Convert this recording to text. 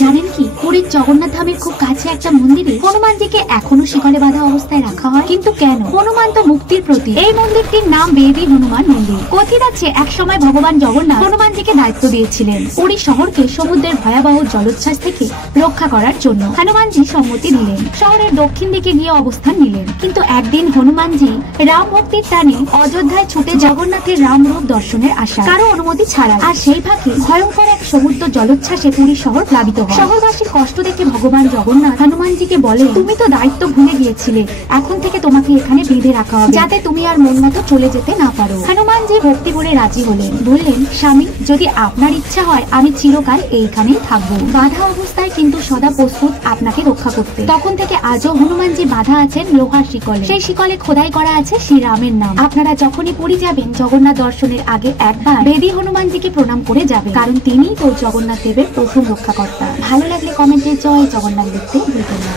জানেন কি, পুরীর জগন্নাথ ধামের খুব কাছে একটা মন্দিরে হনুমানজিকে এখনো শিকলে বাঁধা অবস্থায় রাখা হয়। কিন্তু কেন? হনুমান তো মুক্তির প্রতীক। এই মন্দিরটির নাম বেদি হনুমান মন্দির। কথিত আছে একসময় ভগবান জগন্নাথ হনুমানজিকে দায়িত্ব দিয়েছিলেন পুরী শহরকে সমুদ্রের ভয়াবহ জলোচ্ছ্বাস থেকে রক্ষা করার জন্য। হনুমানজি সম্মতি দিলেন, শহরের দক্ষিণ দিকে গিয়ে অবস্থান নিলেন। কিন্তু একদিন হনুমানজি রাম ভক্তির টানে অযোধ্যায় ছুটে জগন্নাথের রাম রূপ দর্শনের আশা, কারো অনুমতি ছাড়া। আর সেই ফাঁকে ভয়ঙ্কর এক সমুদ্র জলোচ্ছ্বাসে পুরী শহর প্লাবিত হয়। শহরবাসীর কষ্ট দেখে ভগবান জগন্নাথ হনুমানজিকে বলে, তুমি তো দায়িত্ব ভুলে গিয়েছিলে, এখন থেকে তোমাকে এখানে বেঁধে রাখা হবে যাতে তুমি আর মন মতো চলে যেতে না পারো। হনুমানজি ভক্তি করে রাজি হলেন, বললেন, স্বামী, যদি আপনার ইচ্ছা হয় আমি চিরকাল এইখানেই থাকবো। বাধা অবস্থায় কিন্তু সদা প্রস্তুত আপনাকে রক্ষা করতে। তখন থেকে আজও হনুমানজি বাধা আছেন লোহার শিকলে। সেই শিকলে খোদাই করা আছে শ্রীরামের নাম। আপনারা যখনই পুরী যাবেন জগন্নাথ দর্শনের আগে একবার বেদি হনুমানজিকে প্রণাম করে যাবেন, কারণ তিনিই তো জগন্নাথ দেবের প্রথম রক্ষাকর্তা। ভালো লাগলে কমেন্টে জয় জগন্নাথ লিখতে ভুলবেন না।